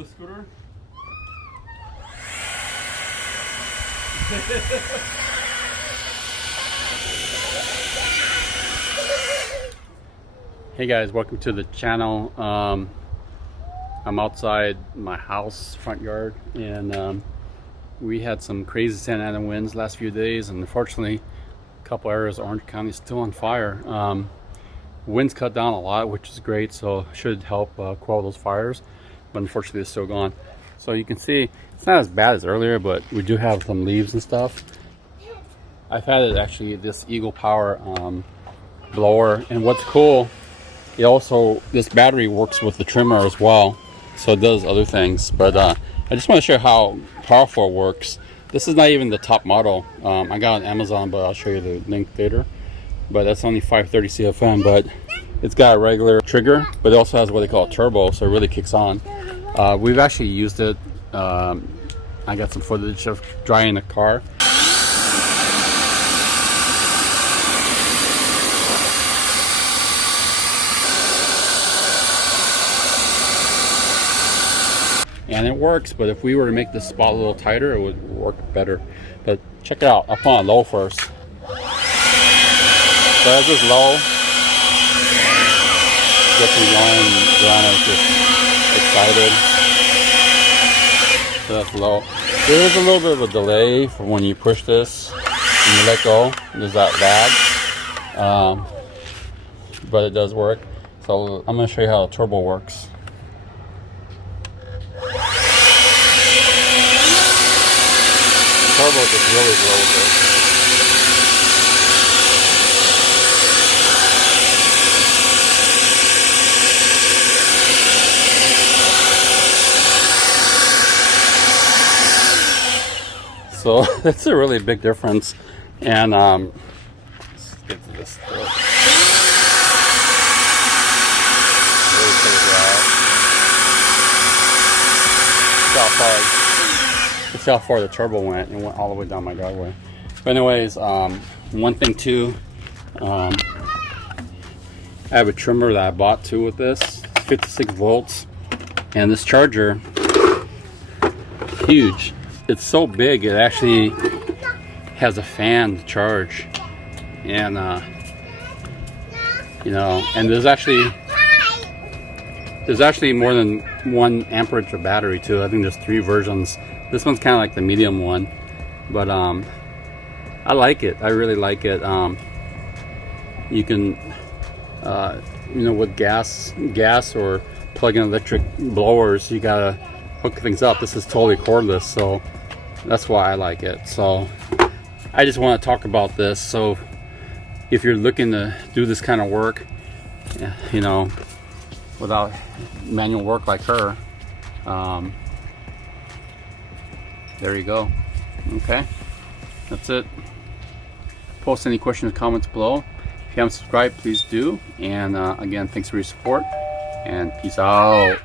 the scooter? Hey guys, welcome to the channel. I'm outside my house front yard, and we had some crazy Santa Ana winds last few days, and unfortunately a couple areas of Orange County is still on fire. Winds cut down a lot, which is great, so should help quell those fires, but unfortunately it's still gone. So you can see it's not as bad as earlier, but we do have some leaves and stuff. I've had it actually, this Eagle Power blower, and what's cool, it also, this battery works with the trimmer as well, so it does other things. But I just want to show you how powerful it works. This is not even the top model. I got it on Amazon, but I'll show you the link later. But that's only 530 CFM, but it's got a regular trigger, but it also has what they call a turbo, so it really kicks on. We've actually used it. I got some footage of drying the car. And it works, but if we were to make this spot a little tighter, it would work better. But check it out. I'll put on low first. So that's just low. Gets me going. Joanna's just excited. So that's low. There is a little bit of a delay from when you push this and you let go. There's that lag. But it does work. So I'm going to show you how the turbo works. Turbo just really blows it. So that's a really big difference. And let's get to this throat. Really takes it out. Let's see how far the turbo went. It went all the way down my driveway. But anyways, one thing too, I have a trimmer that I bought too with this. It's 56 volts, and this charger, huge. It's so big it actually has a fan to charge, and you know, and there's actually more than 1 amperage of battery too. I think there's 3 versions. This one's kind of like the medium one, but I like it. I really like it. You can, you know, with gas or plug-in electric blowers, you gotta hook things up. This is totally cordless, so that's why I like it. So I just want to talk about this. So if you're looking to do this kind of work, you know, without manual work like her, there you go. Okay, that's it. Post any questions or comments below. If you haven't subscribed, please do. And again, thanks for your support, and peace out.